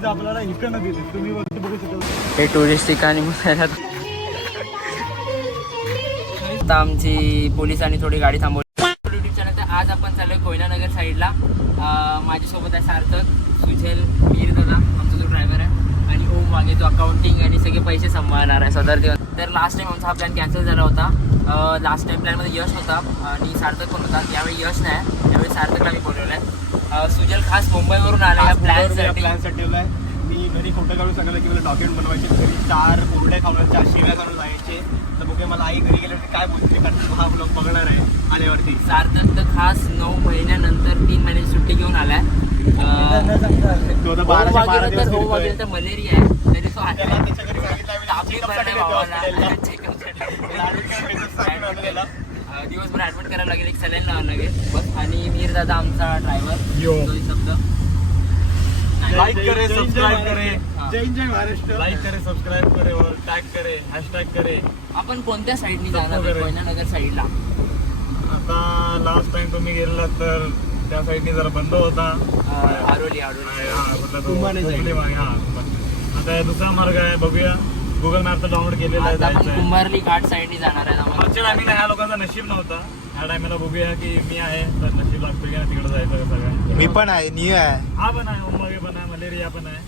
Seat आपल्याला इकडनं दिली, तुम्ही वरती बघू शकता. हे टुरिस्ट ठिकाणी आता आमची पोलिसांनी थोडी गाडी थांबवली. YouTube channel. आज आपण चाललोय कोयनानगर साईडला. माझ्यासोबत आहे सार्थक, सुजल, मीर दादा आमचा जो ड्रायव्हर आहे, आणि ओम वागे जो अकाउंटिंग आणि सगळे पैसे सांभाळणार आहे सदर दिवस. तर लास्ट टाइम आमचा हा प्लॅन कॅन्सल झाला होता. लास्ट टाइम प्लॅनमध्ये यश होता आणि सार्थक पण होता. यावेळी यश नाही, यावेळी सार्थकला आम्ही बोलवलं आहे. सुजल खास मुंबईवरून आला या प्लॅनसाठी. मी घरी खोटं काढून सांगितलं की मला डॉक्युमेंट बनवायचे, घरी 4 कोंबड्या खावल्या, 4 शिव्या काढून जायचे. तर बघे मला आई घरी गेल्यावरती काय बोलते, कारण हा ब्लॉग बघणार आहे आल्यावरती. सार्थक तर खास 9 महिन्यानंतर 3 महिन्याची सुट्टी घेऊन आलाय. तो आता 12 दिवस तर मलेरिया आहे, तरी तो त्याच्या घरी दिवसभर ऍडमिट करायला लागेल, एक सलाईन लावावं लागेल बस. आणि मीर दादा आमचा ड्रायव्हर. दोन शब्द. लाइक करे, सब्सक्राइब करे, जय जय महाराष्ट्र. लाइक करे, सब्सक्राइब करे और टॅग करे, हॅशटॅग करे. आपण कोणत्या साईडनी जाणार कोयनानगर साईडला? आता लास्ट टाइम तुम्ही गेलेला तर त्या साईडनी जरा बंद होता. आरोली आता दुसरा मार्ग आहे, बघूया. गुगल मॅप डाउनलोड केलेला आहे. आपण कुंभारली घाट साईडनी जाणार आहे. मागच्या टायमिंगला ह्या लोकांचा नशीब नव्हता. ह्या टायमिंगला बघूया की मी आहे तर नशीब लागतो की तिकडे जायचं सगळं. मी पण आहे, न्यू आहे. हा पण आहे, उमागे पण आहे, मलेरिया पण आहे.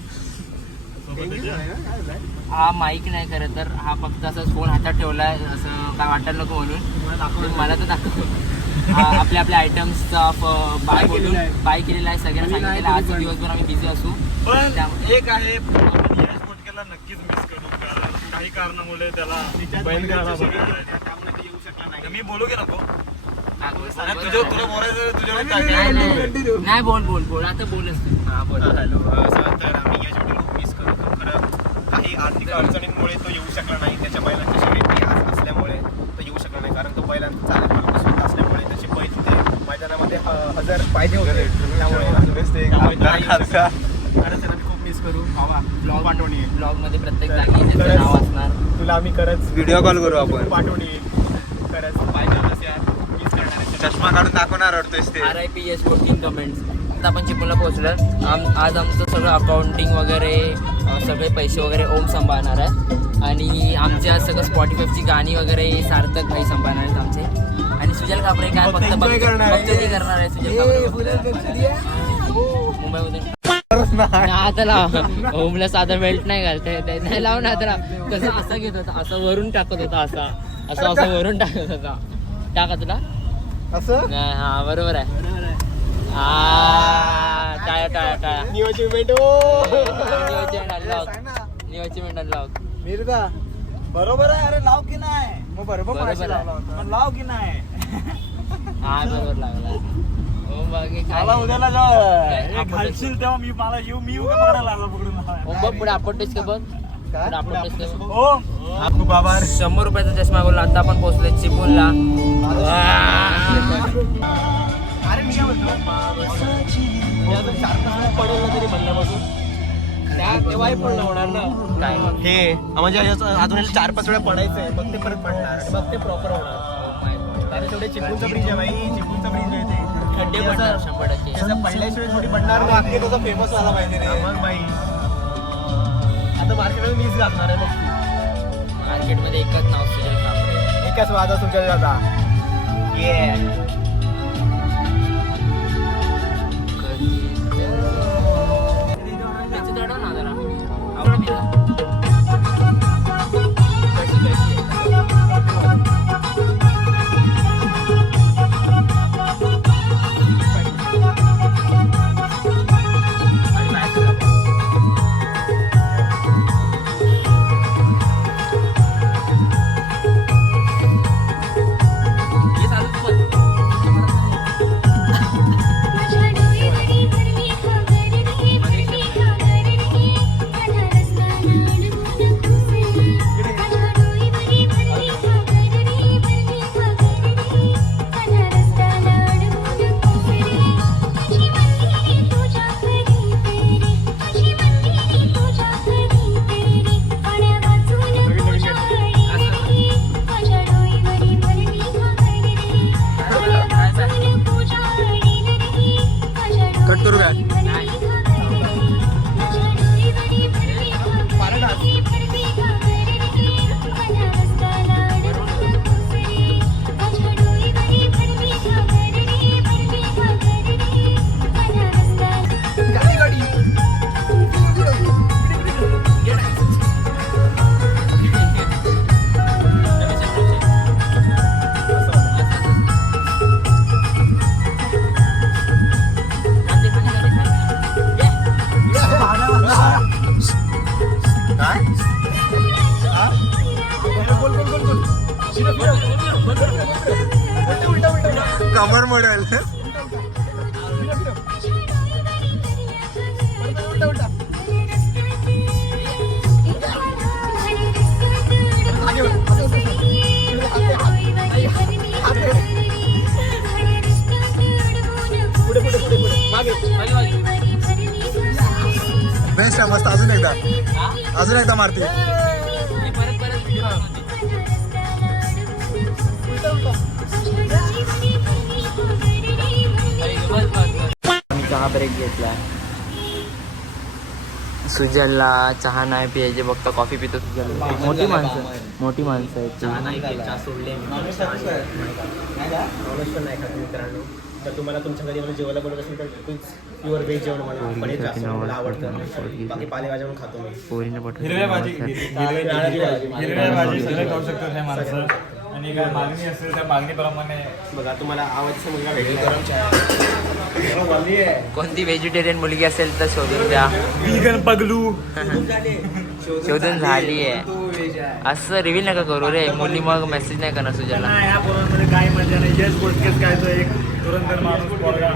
हा माईक नाही खरं तर, हा फक्त असं फोन हातात ठेवलाय, असं काय वाटायला नको म्हणून. मला तर दाखव. आपल्या आयटम्सचा बाय बोलून बाय केलेला आहे. सगळ्यांना सांगितलेलं आज दिवसभर आम्ही बिझी असू. पण एक आहे, यश कोटकेला नक्कीच मिस करू, कारण काही कारणामुळे त्याला बैल करायला येऊ शकला नाही. मी बोलू की नको? तुला बोलायचं तुझ्या नाही, बोल आता बोलच. हा बोल. हॅलो तर आम्ही या जोडीला खूप मिस करू. खरं काही आर्थिक अडचणींमुळे तो येऊ शकला नाही. त्याच्या बैलांच्या शर्यती आज असल्यामुळे तो येऊ शकला नाही, कारण तो बैलांचा चालक मालक स्वतः असल्यामुळे त्याचे बैल तिथे मैदानामध्ये हजर पाहिजे होते. त्यामुळे खूप मिस करू. ब्लॉग पाठवणी ब्लॉग मध्ये प्रत्येक जागी त्याचं नाव असणार. तुला आम्ही खरंच व्हिडिओ कॉल करू आपण. पाठवणी खरंच पाहिजे मिस करणार. चष्मा काढून दाखवणार वाटतोय ते. RIP यश कोटिंग कमेंट्स. आता आपण चिपळूणला पोहोचलो. आज आमचं सगळं अकाउंटिंग वगैरे सगळे पैसे वगैरे ओम सांभाळणार आहे, आणि आमचे आज सगळं स्पॉटिफायची गाणी वगैरे सार्थक भाई सांभाळणार आहेत आमचे. आणि सुजल कापरे काय फक्त करणार आहे. सुजल कापरे मुंबईमधून आता ओमला साधा बेल्ट नाही घालता नाही लावून आता कसं असं घेत होता, असं वरून टाकत होता, असं वरून टाकत होता. टाका तुला असं. हा बरोबर आहे. टाळ्या new achievement. New achievement unlock. Mirdha बरोबर आहे. अरे लाव की नाही? मग बरोबर लाव की नाही? हा बरोबर लागला. मला उद्याला जाऊ घालशील तेव्हा मी मला येऊ का पकडायला लागला पकडून. पुढे आपण टेस्ट कर बघ. खूप आभार. 100 रुपयाचा चष्मा बोलला. आता आपण पोहोचलोय चिपळूणला. अरे मी पडवलं तरी म्हणल्यापासून तेव्हाही पडलं होणार ना. काय हे म्हणजे अजून 4-5 वेळा पडायचं आहे, मग ते परत पडणार आणि मग ते प्रॉपर होणार. अरे तेवढे चिपळूणचा ब्रिज आहे भाई, चिपळूणचा ब्रिज आहे ते. खड्डे पडणार 100%. त्याचा पहिल्याशिवाय थोडी पडणार ना. अख्खे त्याचा फेमस झाला पाहिजे रे. मग बाई आता मार्केटमध्ये मीच लागणार आहे बघ. मार्केटमध्ये एकच नाव सुजल कापरे. एकच वादा सुजल दादा. ये समोर मॉडेल बेस्ट आहे मस्त. अजून एकदा मारते. चहा ब्रेक घेतला. सुजलला चहा नाही प्यायचे, फक्त कॉफी पितो सुजल. मोठी माणसं आहेत. चहा नाही चहा सोडले मित्रांनो. तर तुम्हाला तुमच्या घरी मला जेवायला बनवत असेल तर प्युअर व्हेज जेवण मला पनीर जास्त मला आवडतं. बाकी पालेभाज्या पण खातो मी. पोरीने हिरव्या भाजी हिरव्या भाजी सगळे खाऊ शकतो हे माणसं. आणि काय मागणी असेल त्या मागणीप्रमाणे बघा तुम्हाला आवडचा मुलगा भेटेल. कोणती व्हेजिटेरियन मुलगी असेल तर शोधून द्या. वीगन पगलू शोधून झाली आहे. असं रिव्हील नका करू रे, मुली मग मेसेज नाही करणार सुजलला. नाही ह्या पोरांमध्ये काही मजा नाही. यश बोटकेच काय तो एक धुरंधर माणूस पोरगा.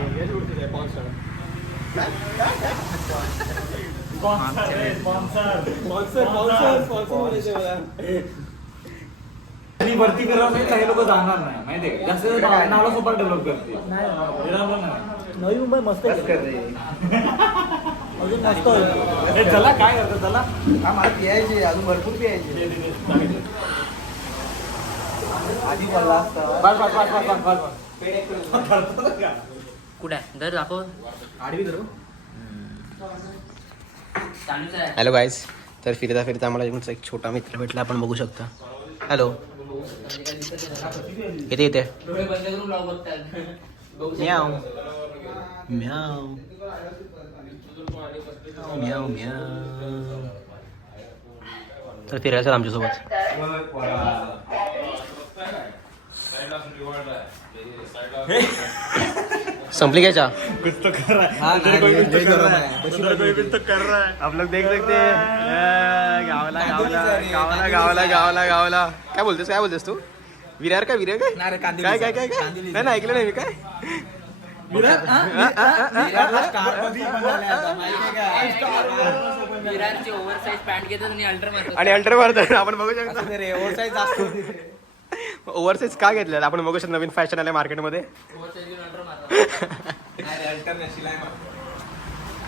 आणि भरती करणार नाही काही लोक जाणार नाही माहिती आहे. जास्त नावाला सुपर डेव्हलप करते. नवी मुंबई मस्त आहे. अजून मस्त हे चला काय करतो चला मला पियायचे अजून भरपूर पियायचे. आधी बोलला असता. बस बस बस बस बस बस. कुठे दर दाखव. आडवी धरू. चालूच आहे. Hello guys. तर फिरता फिरता आम्हाला एक छोटा मित्र भेटला, आपण बघू शकता. हॅलो येते येते. डोळे बंद करून ब्लॉग बघतात. म्याव म्याव म्याव म्याव. तर फिरायचं आमच्यासोबत. संपली क्या चहा? कुछ तो कर रहा है. आप लोग देख सकते हैं. गावला गावला गावला गावला गावला गावला. काय बोलतेस तू? विरार काय काय काय काय काय काय नाही ऐकलं नाही मी काय. विरारची ओव्हरसाइज पॅन्ट घेतात आणि अल्टर मारतात. आणि अल्टर मारतात. आपण बघू शकतो ओव्हरसाइज का घेतलं आपण बघू शकतो. नवीन फॅशन आले मार्केटमध्ये. ओव्हरसाइज घेऊन अल्टर मारतात.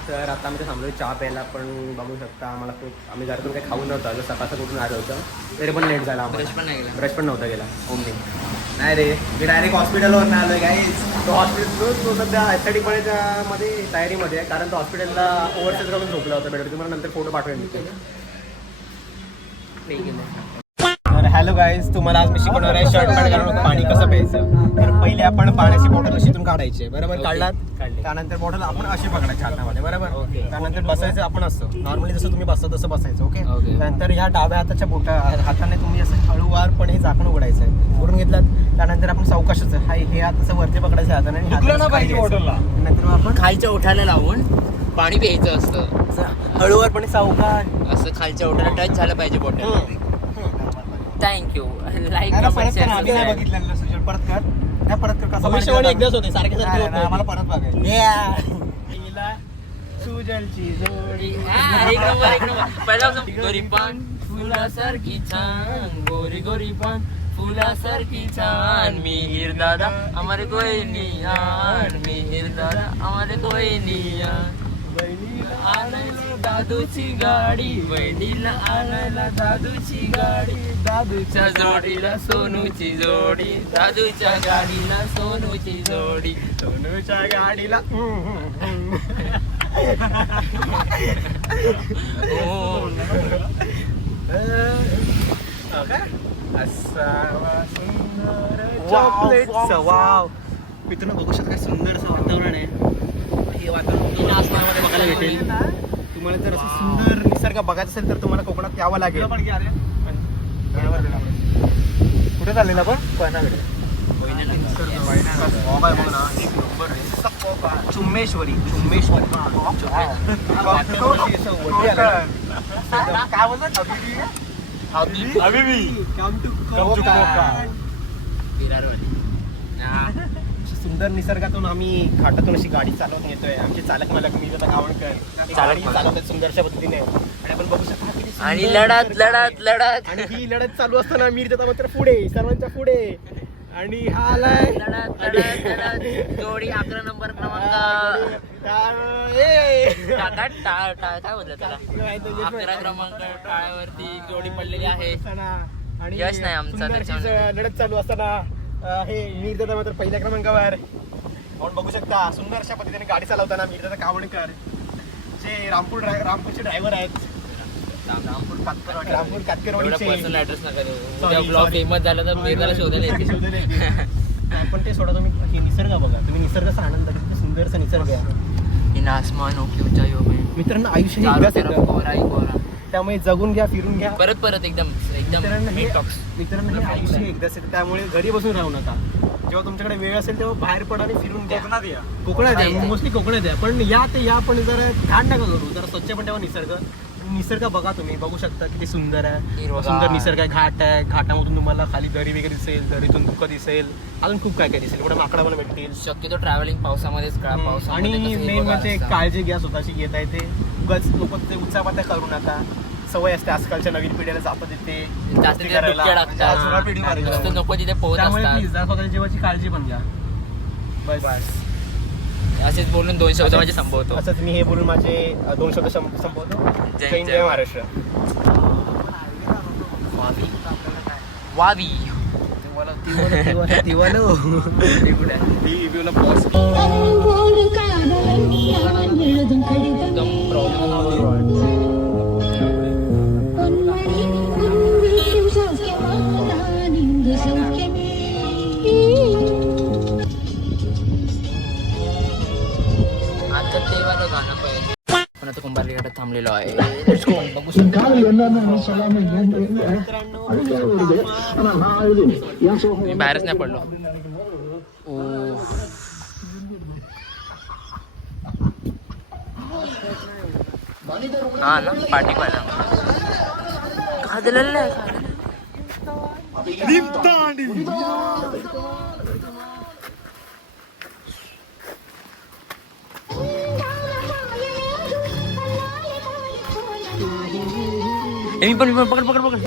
तर आता आम्ही थांबलो चहा प्यायला. पण बघू शकता आम्हाला खूप आम्ही घरातून काही खाऊन नव्हतं आलो. सकाळचं कुठून आलं होतं तरी पण लेट झाला. ब्रश पण नाही गेला. ब्रश पण नव्हता गेला. ओमनी नाही रे, मी डायरेक्ट हॉस्पिटलवर आलोय गाईज. तो हॉस्पिटल तो सध्या एसआयटी मध्ये तयारीमध्ये आहे. कारण तो हॉस्पिटलला ओव्हरसाइज करून झोपला होता बेडवर. तुम्हाला नंतर फोटो पाठवेल मी. तर हॅलो गाईज, तुम्हाला आज मी शिकवणार आहे शर्ट पॅन्ट घालून पाणी कसं प्यायचं. तर पहिले आपण पाण्याची बॉटल अशीतून काढायची बरोबर. काढलात त्यानंतर बॉटल आपण अशी पकडायची हातामध्ये बरोबर. त्यानंतर बसायचं आपण असं नॉर्मली जसं तुम्ही बसता तसं बसायचं. ओके. त्यानंतर ह्या डाव्या हाताच्या हाताने तुम्ही असं हळूवारपणे हे झाकण उघडायचं आहे. उघडून घेतलात त्यानंतर आपण सावकाशच हे हात असं वरती पकडायचं हाताने. नंतर आपण खालच्या ओठाला लावून पाणी प्यायचं असतं. हळूवारपणे सावकाश असं खालच्या ओठाला टच झालं पाहिजे बॉटल. थँक्यू. लाईक बघितलं सुजल. परत कर कसं एकदाच होते सारखे आम्हाला परत बघायचं. सुजलची जोडी. गोरी पान फुलासारखी छान, गोरी गोरी पान फुलासारखी छान. मिहीर दादा हमारे कोई नियान, मिहीर दादा हमारे कोई नियान. आणायला दादूची गाडी, वहिनीला आणायला दादूची गाडी. दादूच्या जोडीला सोनूची जोडी, दादूच्या गाडीला सोनूची जोडी. सोनूच्या गाडीला वाव. मित्रांनो बघू शकता काय सुंदर असं वातावरण आहे. हे वातावरण आसमानामध्ये बघायला भेटेल. तुम्हाला जर असं सुंदर निसर्ग बघायचं असेल तर तुम्हाला कोकणात यावं लागेल. कुठे चाललेला पण चुम्मेश्वरी काय बोलतात अभिवी विरारवाडी. सुंदर निसर्गातून आम्ही घाटातून अशी गाडी चालवत येतोय. आमचे चालक मालक मी जाता गावणकर गाडी चालवतात सुंदरशा पद्धतीने आणि आपण बघू शकता किती सुंदर आणि लढत लढत लढत आणि ही लढत चालू असताना मीर जाता मात्र पुढे सर्वांच्या पुढे आणि हा आलाय लढत लढत लढत जोडी 11 नंबर क्रमांक काय बोलतात त्याला 11 क्रमांक टाळ्यावरती जोडी पडलेली आहे. आणि यश नाही आमचा सुंदर अशी त्याच्यामध्ये. लढत चालू असताना हे मीरदादा मात्र पहिल्या क्रमांकावर आपण बघू शकता. सुंदर अशा पद्धतीने गाडी चालवताना मीरदादा कावणकर जे रामपूरचे ड्रायव्हर आहेत. रामपूर एवढा कातकरवाडीचे पर्सनल ऍड्रेस नका देऊ. Sorry, उद्या ब्लॉग sorry. फेमस झाला तर मीरदाला शोधायला येते. पण ते सोडा तुम्ही हे निसर्ग बघा. तुम्ही निसर्गाचा आनंद घेतला. सुंदरसा निसर्ग आहे इन आसमानों की ऊंचाइयों में मित्रांनो. आयुष्य हे चारों एकदाच तरफ येतं. कोहरा ही कोहरा. त्यामुळे जगून घ्या, फिरून घ्या. परत एकदम मित्रांनो मेन टॉक्स. हे आयुष्य हे एकदाच येतं. त्यामुळे घरी बसून राहू नका. जेव्हा तुमच्याकडे वेळ असेल तेव्हा बाहेर पडा आणि फिरून घ्या. कोकणात या मोस्टली कोकणात या. पण या ते या पण जरा घाण नका करू. जरा स्वच्छ पण ठेवा निसर्ग बघा. तुम्ही बघू शकता किती सुंदर आहे. हिरवगार. सुंदर निसर्ग आहे. घाट आहे. घाटामधून तुम्हाला खाली दरी वगैरे दिसेल. दरीतून धुकं दिसेल. अजून खूप काय काय दिसेल. एवढ्या माकडा पण भेटतील. शक्यतो ट्रॅव्हलिंग पावसामध्येच करा. आणि पावसामध्ये कसं मेन हिरवगार म्हणजे असतं. काळजी घ्या स्वतःची. येत आहे ते उगाच लोक ते उत्साहात करू नका. सवय असते आजकालच्या नवीन पिढीला जातात तिथे जास्त तिथे डुबक्या टाकतात. नुसतं नको तिथे पोहत त्यामुळे असतात. प्लीज स्वतःच्या जीवाची काळजी पण घ्या. बस असेच बोलून 2 शब्द माझे संपवतो. असंच मी हे बोलून माझे 2 शब्द संपवतो. जय जय महाराष्ट्र. वावी एकदम आता ते वालं गाणं पाहिजे. पण आता कुंभारली घाटात थांबलेलो आहे. बघू शकता मी बाहेरच नाही पडलो. हा ना पाठी पाहिला खादलेलं आहे. मी पण पकड पकड पकड.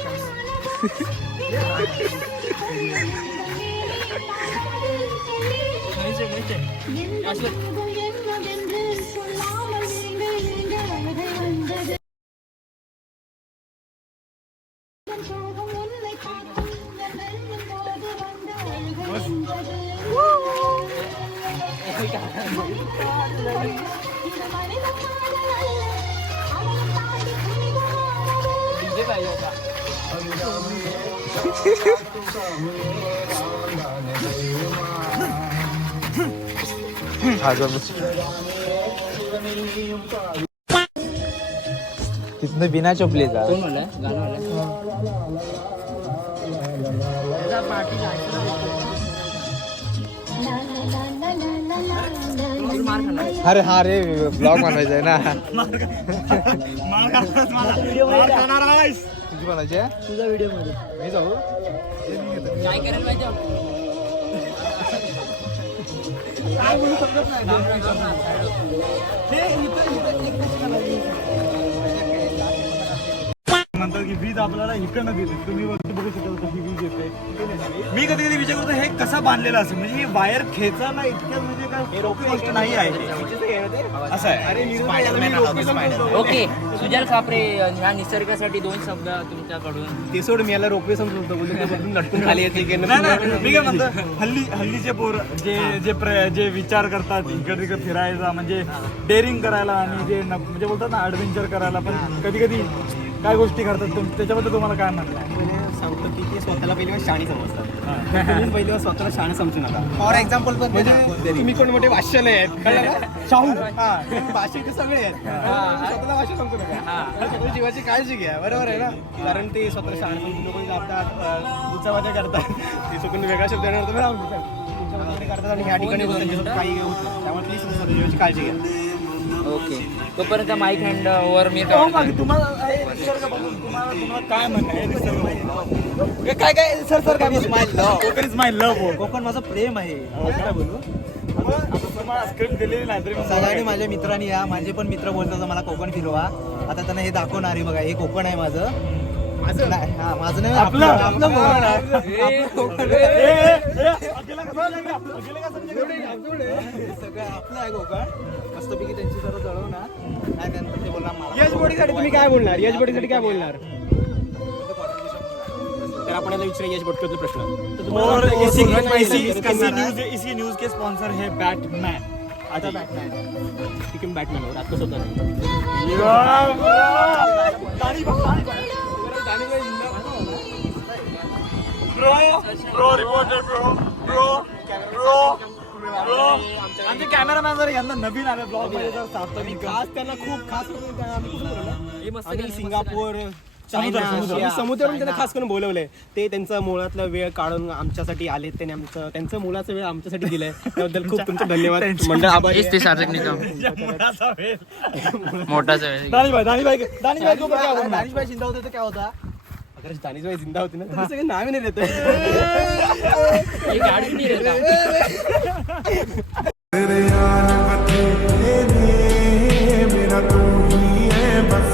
तिथनं बिना चपलीचा कोण म्हणलं गाणं अरे हा रे ब्लॉग बनवायचा आहे ना. तुझी बनायची आहे? तुझा व्हिडिओ मध्ये मी जाऊ. काय करायला पाहिजे. म्हणतात की वीज आपल्याला इकडनं दिली. तुम्ही वरती बघू शकता कशी वीज येते. मी कधी कधी विचार करतो हे कसा बांधलेला असेल. म्हणजे ही वायर खेचायला इतकं म्हणजे काय रोखी गोष्ट नाही आहे. असं आहे. ओके सुजल खापरे ह्या निसर्गासाठी 2 शब्द तुमच्याकडून. ते सोड मी याला रोपवे समजतो. बोलून लटकून खाली येते की नाही मी काय म्हणतो हल्लीचे पोर जे विचार करतात इकडे तिकडे फिरायचा म्हणजे डेअरिंग करायला आणि जे म्हणजे बोलतात ना ऍडव्हेंचर करायला पण कधी कधी काय गोष्टी करतात त्याच्याबद्दल तुम्हाला काय म्हणलं. सांगतो की ते स्वतःला पहिली वेळ शाणी समजतात. पहिली वेळ स्वतःला शाणी समजू नका. फॉर एक्झाम्पल म्हणजे तुम्ही कोण मोठे भाष्य नाही आहेत कळलं का? शाहू भाषिक ते सगळे आहेत. स्वतःला भाषा समजू नका. स्वतःच्या जीवाची काळजी घ्या. बरोबर आहे ना. कारण ते स्वतःला शाण समजून लोक जातात उचावाच्या करतात. ते चुकून वेगळा शब्द येणार तुम्ही राहून करतात आणि ह्या ठिकाणी त्यांच्यासोबत काही होत नाही. त्यामुळे प्लीज स्वतःच्या जीवाची काळजी घ्या. ओके तोपर्यंत माईक हँड वर मी तुम्हाला काय म्हणणं आहे काय काय सर काय Konkan is my love Konkan माझं प्रेम आहे काय बोलू स्क्रिप्ट दिलेली नाही तरी सगळ्यांनी माझ्या मित्रांनी या माझे पण मित्र बोलतात मला कोकण फिरवा आता त्यांना हे दाखवणार आहे बघा हे कोकण आहे माझं नाही, हा माझं नाही आपलं आपलं कोकण आहे. सगळं आपलं आहे कोकण मस्तपैकी त्यांची जरा जळव ना नाही त्यानंतर ते बोलणार मला यश बोटीसाठी तुम्ही काय बोलणार यश बोटीसाठी काय बोलणार तर आपण आता विचारूया यश बोटकरचा प्रश्न तर और तुम्हाला इसी न्यूज के स्पॉन्सर है बैटमैन आता बॅटमॅन ठीक आहे बॅटमॅन हो रात्र स्वतः ब्रो रिपोर्टर ब्रो आमचे कॅमेरामॅन जर यांना नवीन आले ब्लॉग मध्ये जर सार्थक खास त्यांना खूप खास करून आम्ही कुठे बोलवलं? आम्ही सिंगापूर समुद्र. समुद्रावरून त्यांना खास करून बोलवलंय ते त्यांचा मुळातला वेळ काढून आमच्यासाठी आले त्यांनी त्यांचं मुलाचा वेळ आमच्यासाठी दिलाय त्याबद्दल खूप तुमचे धन्यवाद मंडळ आभारी आहे. ते सार्थक निकम मोठाच आहे दानिशभाई को क्या बोलना है? दानिशभाई शिंदा होते तर काय होता अगर दानिशभाई जिंदा होती ना तर सगळे नावे नाही देते ही गाडी नाही रे.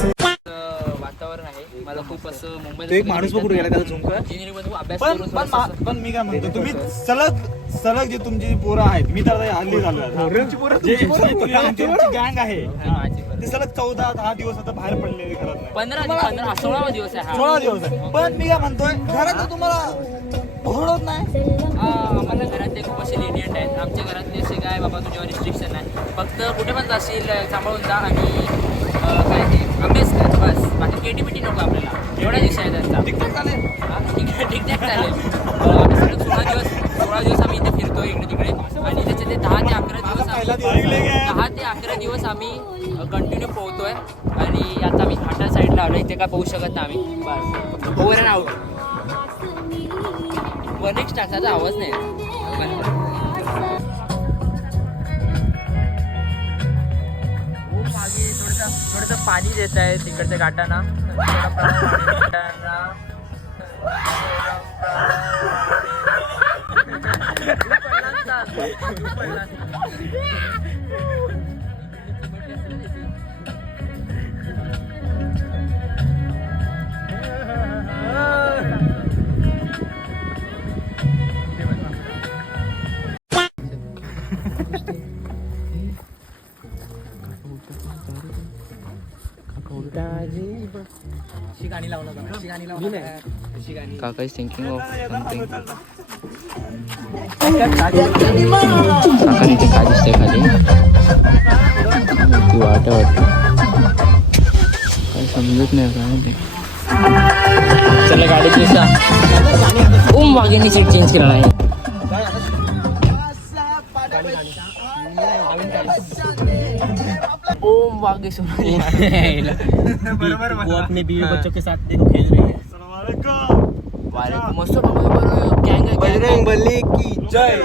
वातावरण आहे मला खूप असं मुंबईत एक माणूस बघून गेला त्याचा झुंकर इंजिनिअरिंग मध्ये अभ्यास करून थोडंसं- पण मी काय म्हणतो तुम्ही सलग जे तुमची पोरं आहेत मी तर हल्ली झालो गँग आहे माझी बरं. ते सलग 14-10 दिवस आता बाहेर पडलेले घरात नाही. 16 दिवस आहे हा. 16 दिवस आहे पण मी काय म्हणतोय घरात तर तुम्हाला ओरडत नाही आम्हाला घरातले खूप असे लिनियंट आहेत आमच्या घरातले असे काय बाबा तुझ्यावर रिस्ट्रिक्शन आहे फक्त कुठे पण जाशील सांभाळून जा आणि काय ते अभ्यास कर बस बाकी केटीपीटी नको आपल्याला एवढ्या दिवस आहे त्यांचा ठीकठाक चालेल हा, ठीकठाक चालेल आम्ही सलग 16 दिवस आम्ही इथे फिरतो इकडे तिकडे आणि त्याचे ते 10 ते 11 दिवस आम्ही 10 ते 11 दिवस आम्ही कंटिन्यू पोहतोय आणि आता आम्ही घाटा साईडला आलो इथे काय पोहू शकत नाही आम्ही बस ओव्हर अँड आउट नेक्स्ट टाकाचा आवाज नाही मागे थोडंसं पाणी देत आहे तिकडच्या घाटांना गाणी लावला काका इज थिंकिंग ऑफ समथिंग काका इथे काय दिसतंय खाली ती वाट काय समजत नाही काय चला गाडीत दिसा वाघेने सीट चेंज केला नाही ओम वागेश्वर वो अपने बीवी बच्चों के साथ देखो खेल रही है मस्त गँग आहे बजरंग बली की जय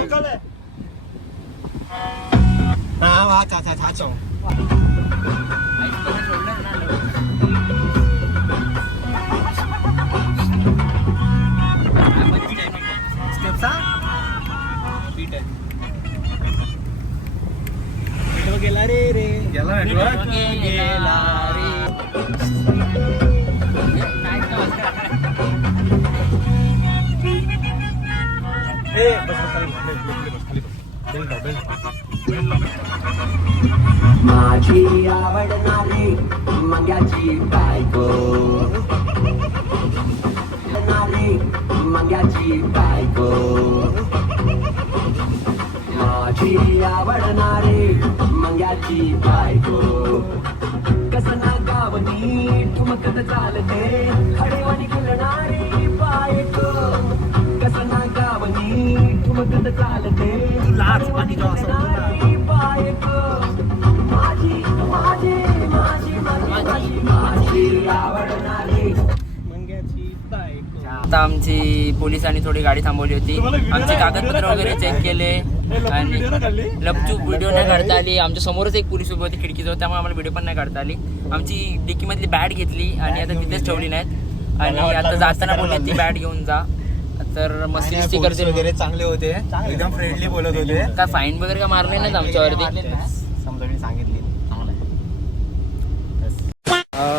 गेला रे रे गेला गेला रे माझी आवडणारी मंग्याची बायको मंग्याची बायको माझी आवडणारी मंग्याची बायको कसं ना गावनी ठुमकत चालते हळीवाणी खुलणारी बायको कसं ना गावनी ठुमकत चालते लाच पाणी खुलणारी बायको माझी माझी माझी माझी माझी आवडणारी मंग्याची बायको आता आमची पोलिसांनी थोडी गाडी थांबवली होती आमचे कागदपत्र वगैरे चेक केले आणि लपचूप व्हिडिओ नाही काढता आली. आमच्या समोरच एक पोलीस उभी होती खिडकीजवळ, त्यामुळे आम्हाला व्हिडिओ पण नाही काढता आली. आमची डिक्कीमधली बॅट घेतली आणि आता तिथेच ठेवली नाहीत. आणि आता जाताना बोलले ती बॅट घेऊन जा. तर मस्ती मस्ती करते वगैरे चांगले होते, एकदम फ्रेंडली बोलत होते. काय फाईन वगैरे काय मारले नाहीत आमच्यावरती. समजावून सांगितली.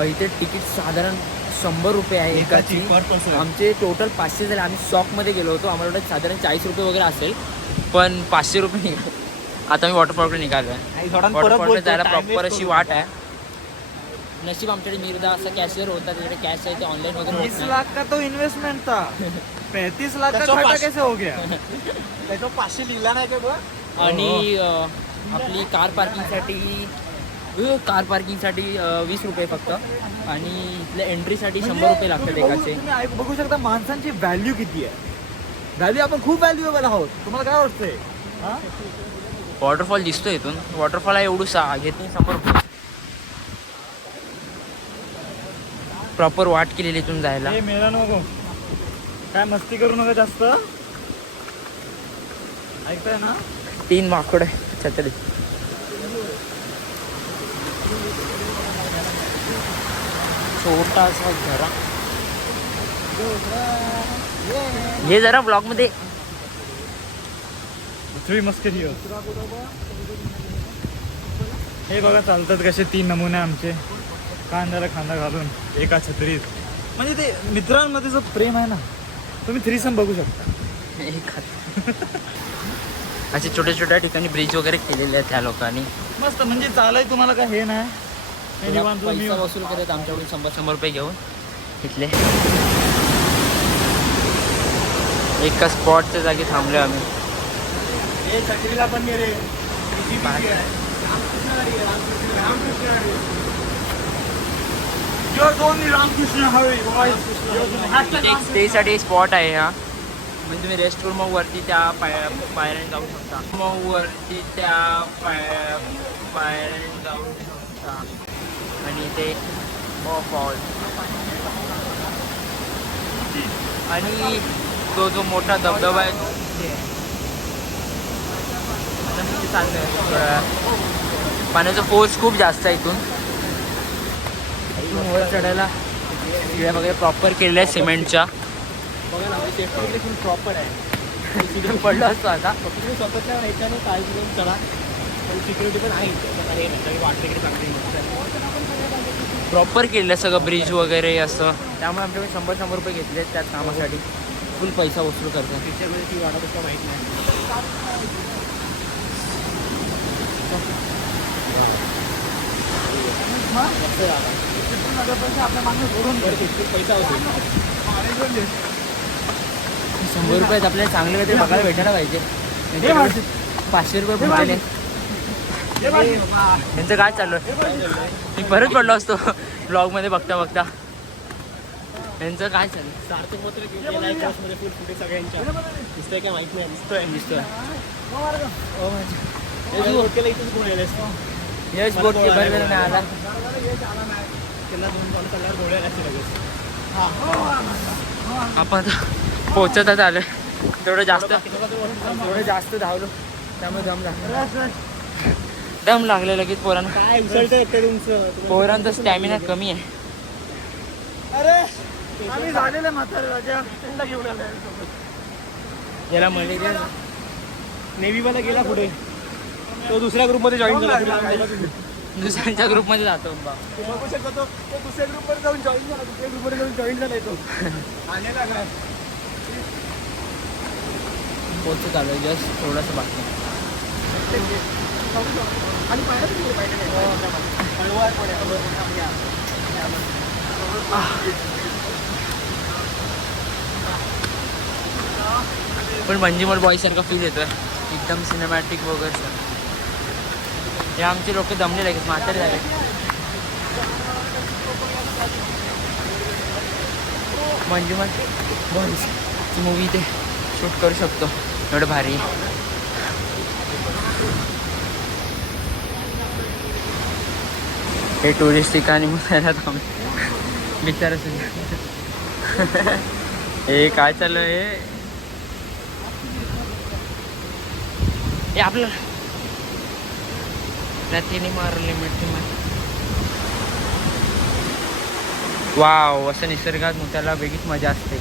इथे तिकीट साधारण 100 रुपये आहे एकाची. आमचे टोटल 500 झाले. आम्ही शॉपमध्ये गेलो होतो, आम्हाला वाटतं साधारण 40 रुपये वगैरे असेल, पण 500 रुपये निघाले. आता मी वॉटरपार्कला निघालो आहे. वॉटरपार्कला जायला प्रॉपर अशी वाट आहे. नशीब आमच्याकडे मिरदा असा कॅशियर होता, त्याच्याकडे कॅश आहे ते ऑनलाईन वगैरे होत 20 नाही. लाख का तो इन्वेस्टमेंट था, 35 लाख का घाटा कैसे हो गया? त्याच्यावर 500 लिहिला नाही का बघ. आणि आपली कार पार्किंगसाठी 20 रुपये फक्त. आणि इथल्या एंट्रीसाठी 100 रुपये लागतात एकाचे. तुम्ही बघू शकता माणसांची व्हॅल्यू किती आहे. व्हॅल्यू आपण खूप व्हॅल्युएबल आहोत. तुम्हाला काय वाटतंय? वॉटरफॉल दिसतो इथून. वॉटरफॉल आहे एवढूसा, घेतून 100 रुपये. प्रॉपर वाट केलेली इथून जायला. हे मेला नको, काय मस्ती करू नका जास्त, ऐकताय ना? 3 माकड आहे छत्री. छोटासा घरा हे जरा ब्लॉग मध्ये पृथ्वी मस्करी. हे बघा चालतात कसे 3 नमुने आमचे, खांद्याला खांदा घालून एका छत्रीत. म्हणजे ते मित्रांमध्ये जो प्रेम आहे ना, तुम्ही थ्रीसम बघू शकता. असे छोट्या छोट्या ठिकाणी ब्रिज वगैरे केलेले आहेत त्या लोकांनी. मस्त. म्हणजे चालाय तुम्हाला काय हे नाही, हे निवांत तुम्ही पैसा वसूल करत आमच्याकडून 100 रुपये घेऊन इथले. एका स्पॉटच्या जागी थांबले आम्ही. हे छत्रीला पण गेले. रामकृष्ण हवे. इथे एक स्टेसाठी स्पॉट आहे हा. म्हणजे तुम्ही रेस्ट रूम वरती त्या पायऱ्याने जाऊ शकता. मग वरती त्या पायऱ्याने जाऊ शकता. आणि इथे फॉल आणि तो जो मोठा धबधबा आहे तो पाण्याचा फोर्स खूप जास्त आहे. इथून वर चढायला शिड्या वगैरे प्रॉपर केलेल्या आहे सिमेंटच्या. बघा ना, सेफ्टी फुल प्रॉपर आहे. तिकडून पडलो असतो आता. तुम्ही स्वतःच्या ह्याच्याने काळजी घेऊन चला, पण सिक्युरिटी पण आहे. वाटते की चांगली प्रॉपर केलेलं आहे सगळं, ब्रिज वगैरे असं. त्यामुळे आमच्याकडे 100 रुपये घेतले आहेत त्याच कामासाठी. फुल पैसा वसूल करतात. पिक्चरमध्ये ती वाढत असता माहीत नाही. आपल्या मागणी सोडून पैसा होतो. 100 रुपयात आपल्याला चांगले काहीतरी बघायला भेटायला पाहिजे. 500 रुपये भेटले. त्यांचं काय चालू आहे? मी परत पडलो असतो ब्लॉगमध्ये बघता बघता. यांचं काय चालू आहे? सार्थक मात्र फुल फुटे सगळ्यांच्या दिसतंय काय माहित नाही. दिसतोय. इथून कोण येईल? यश बोट किपर नाही आला. त्यांना 2 बॉल कलर गोळ्याला लगेच. आपण आता पोहोचतच आलो. तेवढं जास्त धावलो त्यामुळे दम लागले लगेच पोरांना. काय उचलतं येते तुमचं? पोरांचा स्टॅमिना कमी आहे. अरे आम्ही झालेले म्हातारे राजा, त्यांना घेऊन आले. याला मलेरिया नेव्हीवाला गेला पुढे, तो दुसऱ्या ग्रुपमध्ये जॉईन झाला. दुसऱ्यांच्या ग्रुपमध्ये जातो. तू बघू शकतो तो दुसऱ्या ग्रुपमध्ये जाऊन जॉईन झाला. दुसऱ्या ग्रुपमध्ये जाऊन जॉईन झाला तो. आलेला काय पोहोचत आलो. जस्ट थोडंसं बाकी. आणि पण मंजिमल बॉय सारखा फील येतोय एकदम सिनेमॅटिक वगैरे सर. हे आमचे लोक दमले लागेल, म्हातारे झाले. मंजुमल बॉयची मूवी ते शूट करू शकतो एवढं भारी. हे टुरिस्ट ठिकाणी मुलायला थांब बिचारा सुद्धा. हे काय चालू आहे? हे आपलं रात्रीने मारले मिठी मार. वाव, असं निसर्गात मुताला वेगळीच मजा असते.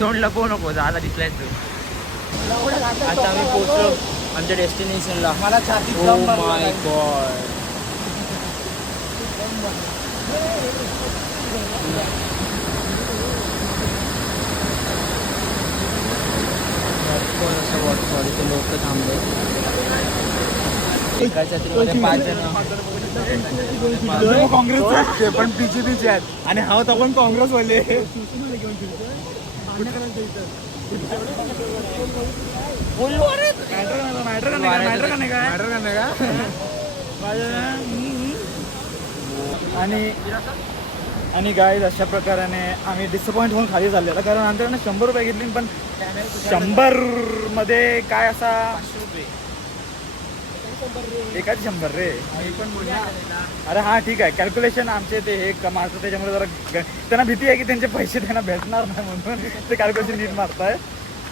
तोंड लपवू नको, आता दिसलाय तू. आता आम्ही पोहोचलो आमच्या डेस्टिनेशनला. मला छातीत ओ दम भरला माय आहे. गॉड. इथे लोक थांबले. एका छत्रीमध्ये 5 जण. काँग्रेस पण बीजेपीचे आहेत आणि हा तर पण काँग्रेस वाले. आणि गाईज अशा प्रकाराने आम्ही डिसअपॉइंट होऊन खाली चाललेला, कारण आमच्याकडनं 100 रुपये घेतली, पण 100 मध्ये काय असा एकाच 100 रे. मी पण अरे हा ठीक आहे, कॅल्क्युलेशन आमचे ते हे कमावतं त्याच्यामुळे जरा त्यांना भीती आहे की त्यांचे पैसे त्यांना भेटणार नाही म्हणून ते कॅल्क्युलेशन नीट मारताय.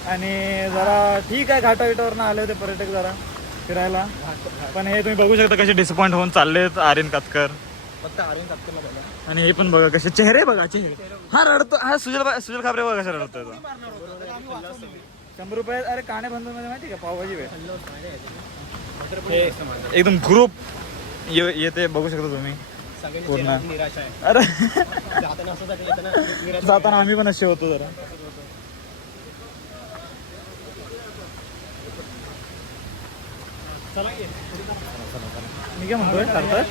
आणि जरा ठीक आहे, घाटाविटावरनं आले होते पर्यटक जरा फिरायला, पण हे तुम्ही बघू शकता कसे डिसअपॉइंट होऊन चाललेत आर्यन कातकर. फक्त आर्यन कातकरला झालं. आणि हे पण बघा कसे चेहरे बघा, चेहरे. हा रडतो, हा सुजल खाबरे बघा कशा रडतोय तो. 100 रुपये. अरे काणे बंधू मध्ये माहिती का पावभाजी वेळ एकदम ग्रुप येते, बघू शकता तुम्ही पूर्ण. निराशा आहे. अरे जाताना असं येताना निराशा. जाताना आम्ही पण असे होतो जरा. मी काय म्हणतोय करतात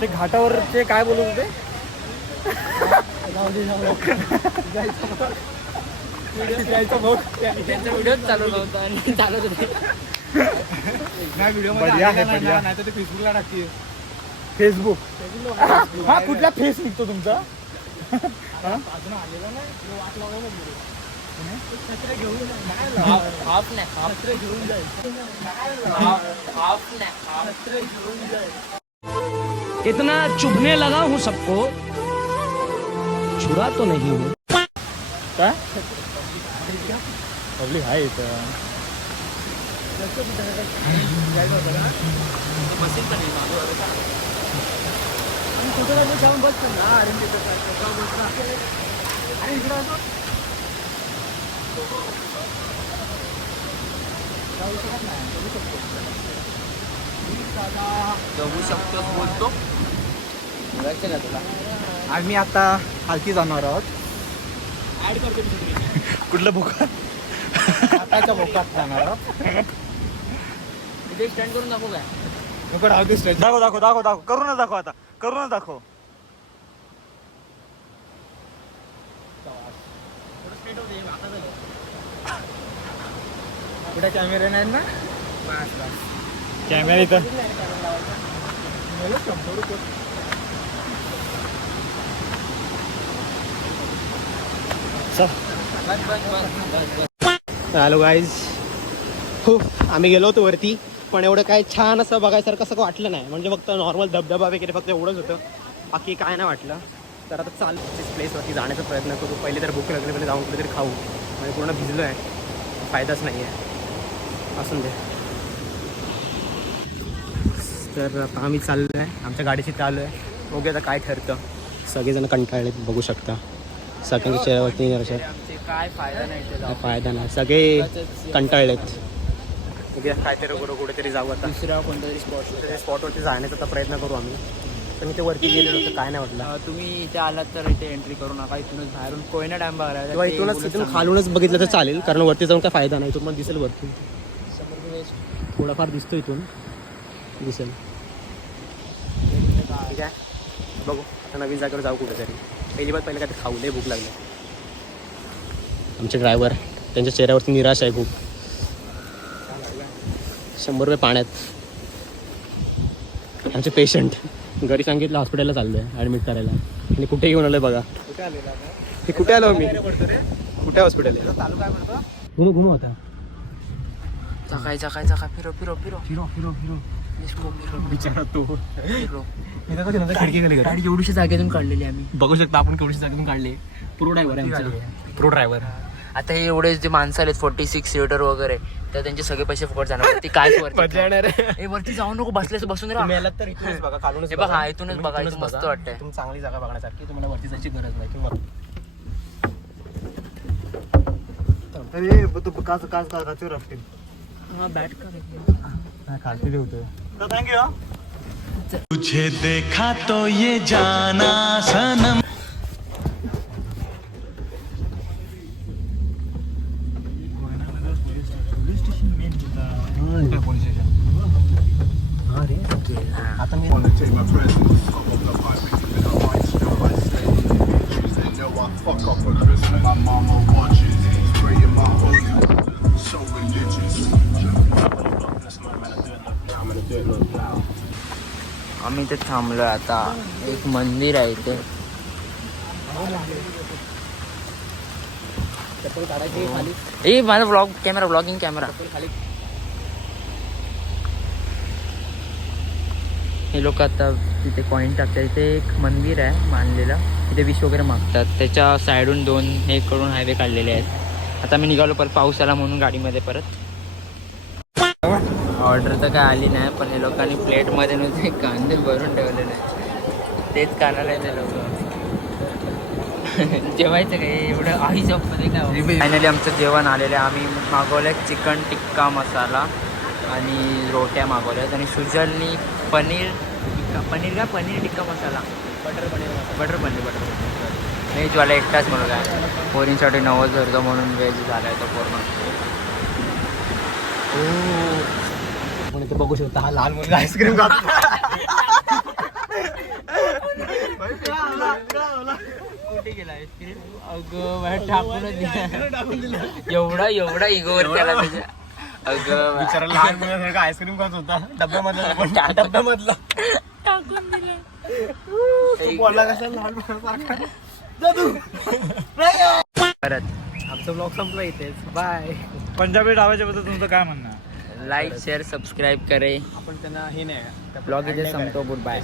ते घाटावरचे काय बोलत होते. त्यांचा व्हिडिओ चालू नव्हता आणि चालत होते. नाही व्हिडिओ बढिया आहे, बढिया. नाही तर ते फेसबुकला टाकतील. फेसबुक. हा कुठला फेस निघतो तुमचा. हाफ नाही, हाफ नाही. इतना चुभने लगा हूँ सबको, छुरा तो नहीं हूँ. काय पब्लिक आहे इथं. जगू शकतोस बोलतो. बघायचं का तुला? आम्ही आता खालती जाणार आहोत. कुठलं भोका. आताच्या भोकात जाणार आहोत. इथे स्टँड करून दाखवू काय? नको राहू दे स्ट्रेच. दाखव दाखव दाखव दाखव, करूनच दाखव, आता करूनच दाखव. कुठे कॅमेरे नाही ना. कॅमेरा इथं. Hello guys. हो, आम्ही गेलो होतो वरती, पण एवढं काय छान असं बघायसारखं असं वाटलं नाही. म्हणजे फक्त नॉर्मल धबधबा वगैरे फक्त एवढंच होतं, बाकी काय नाही वाटलं. तर आता चाल प्लेसवरती जाण्याचा प्रयत्न करू. पहिले तर भूक लागली, पहिले जाऊन कुठेतरी खाऊ. म्हणजे पूर्ण भिजलो आहे, फायदाच नाही आहे. असून दे. तर आता आम्ही चाललो आहे, आमच्या गाडीशी चाललो आहे. बघूया आता काय ठरतं. सगळेजण कंटाळलेत, बघू शकता सगळ्यांच्या चेहऱ्यावरती निराशा. आमचे काय फायदा नाही त्याचा. काय फायदा नाही, सगळे कंटाळलेत. बघूया काहीतरी कुठेतरी जाऊ आता. दुसऱ्या कोणत्या स्पॉट. स्पॉटवरती जाण्याचा आता प्रयत्न करू आम्ही. पण इथे वरती गेलेलो तर काय नाही वाटलं. तुम्ही इथे आलात तर इथे एंट्री करू नका. इथूनच बाहेरून कोयना डॅम बघायला किंवा इथून खालूनच बघितलं तर चालेल, कारण वरती जाऊन काय फायदा नाही. इथून पण दिसेल, वरती थोडाफार दिसतो, इथून दिसेल. ठीक आहे, बघू आता नवीन जागेवर जाऊ कुठेतरी. पहिली बार पहिलं काय ते खाऊ, लय भूक लागली. आमचे ड्रायव्हर, त्यांच्या चेहऱ्यावरती निराशा आहे खूप. 100 रुपये पाण्यात. आमचे पेशंट घरी सांगितलं हॉस्पिटलला चाललो आहे ॲडमिट करायला, आणि कुठे घेऊन आलो आहे बघा. हे कुठे आलो मी, कुठे हॉस्पिटल आहे. चालू काय म्हणतो. घुमू आता. चाकाय फिरो बिचारा तो. फिरो. खिडकी खाली गाडी एवढीशी जागेतून काढलेली आम्ही. बघू शकता आपण केवढी जागेतून काढले. प्रो ड्रायव्हर आहे आमचा. Pro driver. आता हे एवढे जे माणसं आलेत 46 सीटर वगैरे, तर त्यांचे सगळे पैसे फुकट जाणार. ती काय वरती वरती जाऊ नको, बसलेस बसून राहा. मेला तर इथूनच बघा, खालूनच हे बघ, हा इथूनच बघा, इथून मस्त वाटतंय. तुम्ही चांगली जागा बघण्यासारखी, तुम्हाला वरती जायची गरज नाही. किंवा हा बॅट खालती ठेवतोय. तर थँक्यू. तुझे देखा तो ये जाना सनम. आता मी आम्ही इथे थांबलोय आता. एक मंदिर आहे इथे. ए माझा ब्लॉगिंग कॅमेरा. हे लोक आता तिथे कॉईन टाकतात. इथे एक मंदिर आहे बांधलेलं, तिथे विश वगैरे मागतात. त्याच्या साईडून 2 हे करून हायवे काढलेले आहेत. आता मी निघालो, परत पाऊस आला म्हणून गाडीमध्ये परत. ऑर्डर तर काय आली नाही, पण हे लोकांनी प्लेटमध्ये नुसते कांदे भरून ठेवलेले आहेत. तेच खाणार आहे ते लोक. जेवायचं काय एवढं आई जॉबमध्ये काय. फायनली आमचं जेवण आलेलं आहे. आम्ही मागवलं आहे चिकन टिक्का मसाला आणि रोट्या मागवल्यात. आणि सुजलनी पनीर टिक्का मसाला, बटर पनीर व्हेजवाला एकटाच म्हणून काय. पोरींसाठी 90 धरतो म्हणून व्हेज झाला आहे तो पूर्ण. आपण इथे बघू शकता, हा लहान मुलगा आईस्क्रीम खातो. कुठे गेला आईस्क्रीम? अगं टाकून दिला. एवढा इगोवर त्याला त्याच्या. अगं बिचारा लहान मुलासारखा आईस्क्रीम खात होता डब्यामधला टाकून दिला. बोलला कसा लहान मुलासारखा. परत आमचा ब्लॉग संपला इथेच. बाय. पंजाबी डावाच्या बद्दल तुमचं काय म्हणणं आहे? लाईक शेअर सबस्क्राईब करे. आपण त्यांना हे नाही ब्लॉग इथे संपतो. Good bye.